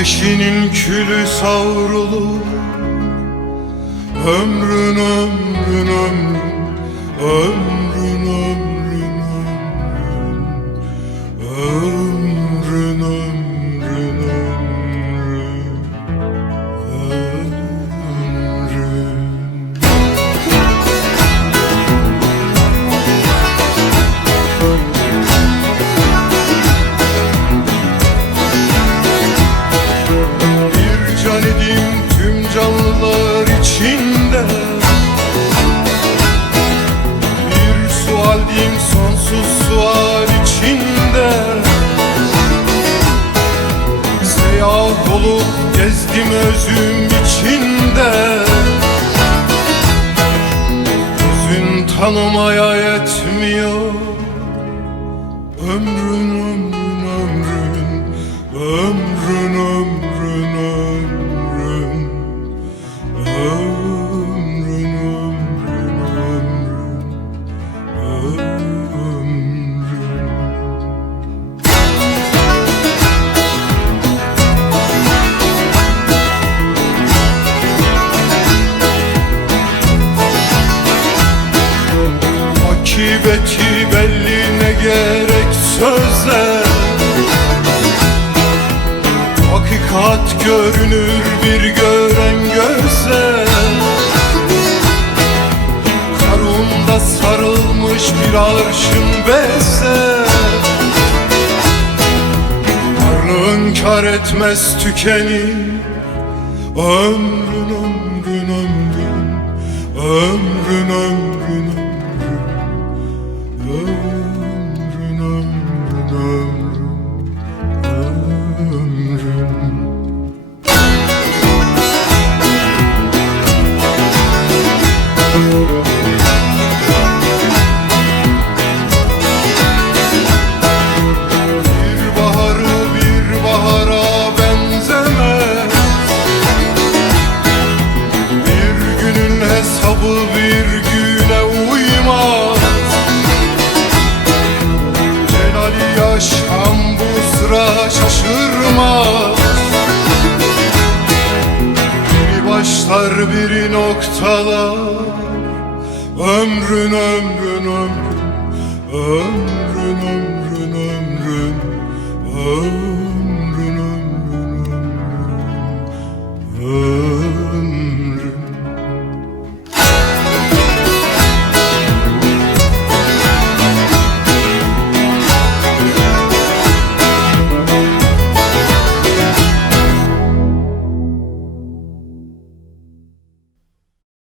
Ateşinin külü savrulur. Ömrün ömrün ömrün, ömrün ömrün ömrün, ömrün ömrün ömrün, ömrün. Bir can edeyim tüm canlılar içinde, bir sual diyeyim sonsuz sual içinde. Seyahat olup gezdim özüm içinde, gözün tanımaya yetmiyor. Ömrün ömrün ömrün, ömrün ömrün ömrün, ömrün ömrün ömrün, ömrün. Akıbeti belli, ne gerek söze. Hakikat görünür bir gören göze. Karunda sarılmış bir arşın beze. Varlığın kar etmez tükenir. Ömrün ömrün ömrün, ömrün ömrün ömrün, ömrün ömrün ömrün, ömrün. Bir baharı bir bahara benzemez. Bir günün hesabı bir güne uymaz. Celali yaşam bu sıra şaşırmaz. Biri başlar biri noktalar. Ömrün ömrün ömrün, ömrün ömrün ömrün, ömrün.